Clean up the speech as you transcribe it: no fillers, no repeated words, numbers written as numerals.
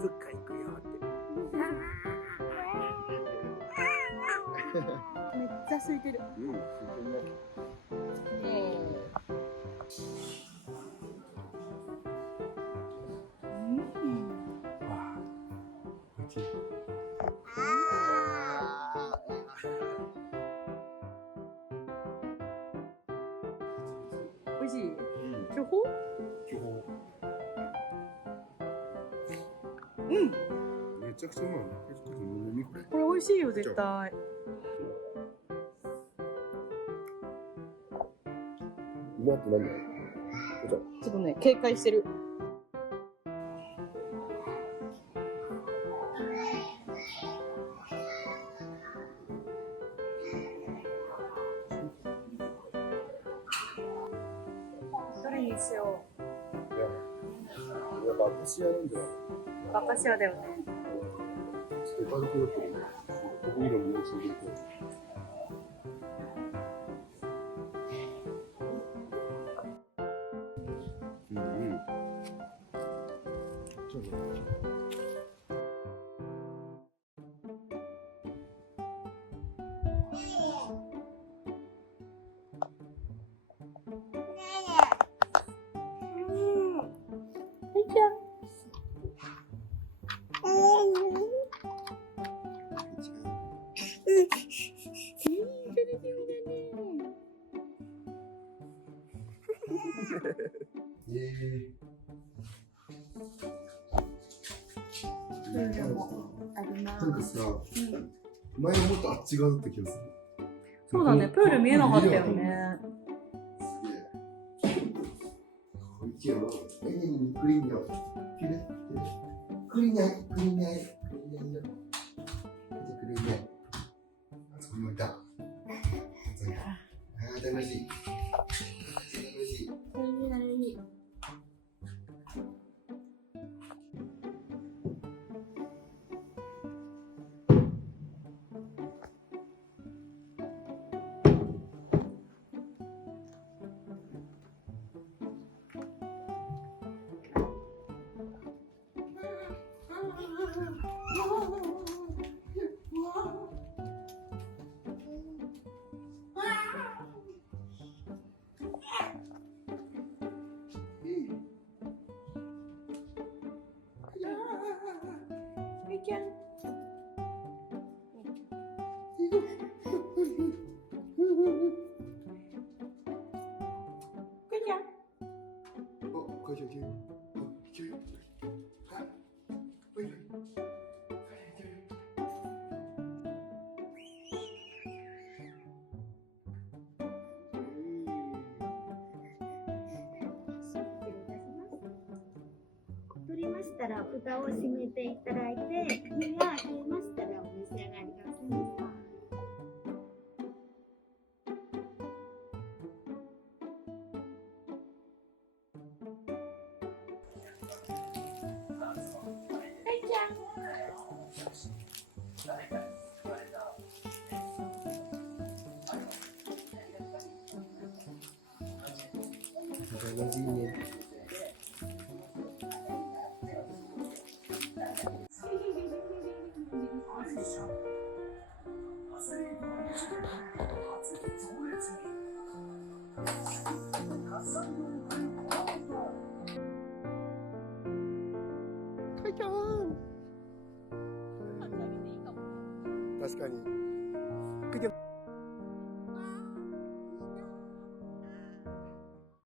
族館行くよって。めっちゃ空いてる。うん、空いてるね。わあ、おいしい。美味しい。うん、巨峰？巨峰。うん。めちゃくちゃうまい。何これ？これ美味しいよ絶対。うまってなんだよ。ちょっとね警戒してる。どれにしよう。いや、バカシアなんじゃない？バカシアだよね。ちょっとおかずくなってるね。ここにももうすぐ行こう。うん。ちょっと。なんかさ、前もっとあっち側だった気がする。そうだね、プール見えなかったよね。楽しい。取りましたら蓋を閉めていただいて、火が消えましたらお召し上がりください。楽しいね。確かに。